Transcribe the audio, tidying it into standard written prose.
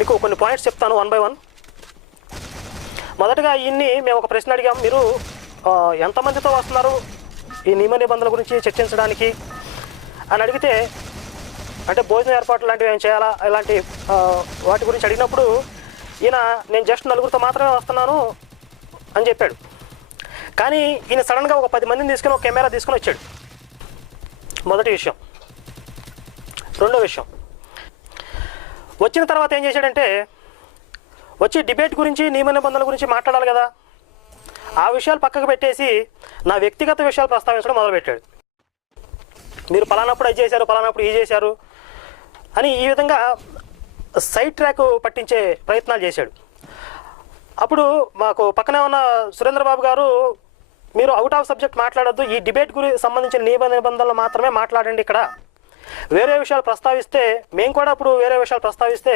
మీకు కొన్ని పాయింట్స్ చెప్తాను 1 by 1. మొదటగా ఈయన్ని మేము ఒక ప్రశ్న అడిగాం, మీరు ఎంతమందితో వస్తున్నారు ఈ నియమ నిబంధనల గురించి చర్చించడానికి అని అడిగితే, అంటే భోజన ఏర్పాట్లు లాంటివి ఏం చేయాలా ఇలాంటి వాటి గురించి అడిగినప్పుడు ఈయన నేను జస్ట్ 4గురితో మాత్రమే వస్తున్నాను అని చెప్పాడు. కానీ ఈయన సడన్గా ఒక 10 మందిని తీసుకుని ఒక కెమెరా తీసుకుని వచ్చాడు. మొదటి విషయం. రెండో విషయం, వచ్చిన తర్వాత ఏం చేశాడంటే వచ్చి డిబేట్ గురించి నియమ నిబంధనల గురించి మాట్లాడాలి కదా, ఆ విషయాలు పక్కకు పెట్టేసి నా వ్యక్తిగత విషయాలు ప్రస్తావించడం మొదలుపెట్టాడు. మీరు పలానప్పుడు అది చేశారు, పలానప్పుడు ఇది చేశారు అని ఈ విధంగా సైడ్ ట్రాక్ పట్టించే ప్రయత్నాలు చేశాడు. అప్పుడు మాకు పక్కనే ఉన్న సురేంద్రబాబు గారు, మీరు అవుట్ ఆఫ్ సబ్జెక్ట్ మాట్లాడొద్దు, ఈ డిబేట్ గురించి సంబంధించిన నియమ నిబంధనలు మాత్రమే మాట్లాడండి, ఇక్కడ వేరే విషయాలు ప్రస్తావిస్తే మేము కూడా ఇప్పుడు వేరే విషయాలు ప్రస్తావిస్తే